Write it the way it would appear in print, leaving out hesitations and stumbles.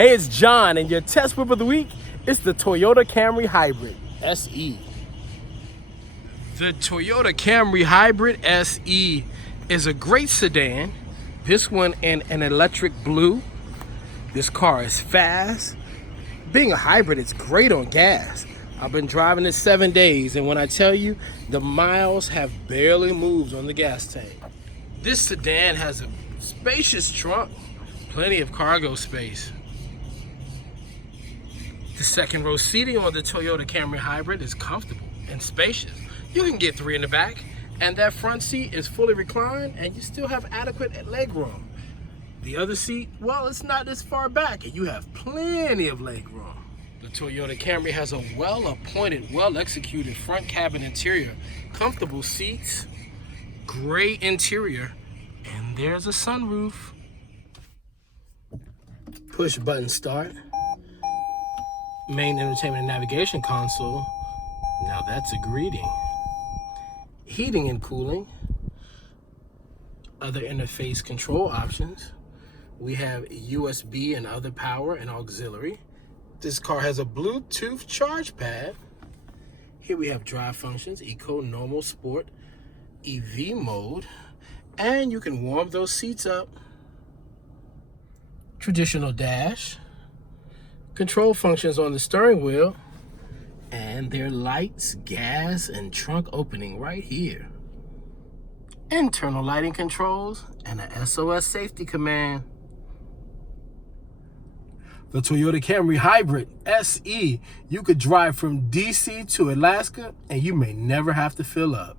Hey, it's John, and your test whip of the week is the Toyota Camry Hybrid SE. The Toyota Camry Hybrid SE is a great sedan. This one in an electric blue. This car is fast. Being a hybrid, it's great on gas. I've been driving it 7 days, and when I tell you, the miles have barely moved on the gas tank. This sedan has a spacious trunk, plenty of cargo space. The second row seating on the Toyota Camry Hybrid is comfortable and spacious. You can get 3 in the back, and that front seat is fully reclined, and you still have adequate leg room. The other seat, well, it's not this far back, and you have plenty of leg room. The Toyota Camry has a well-appointed, well-executed front cabin interior, comfortable seats, gray interior, and there's a sunroof. Push button start. Main entertainment and navigation console. Now that's a greeting. Heating and cooling. Other interface control options. We have USB and other power and auxiliary. This car has a Bluetooth charge pad. Here we have drive functions, Eco, Normal, Sport, EV mode, and you can warm those seats up. Traditional dash. Control functions on the steering wheel, and their lights, gas, and trunk opening right here. Internal lighting controls and a SOS safety command. The Toyota Camry Hybrid SE, you could drive from DC to Alaska and you may never have to fill up.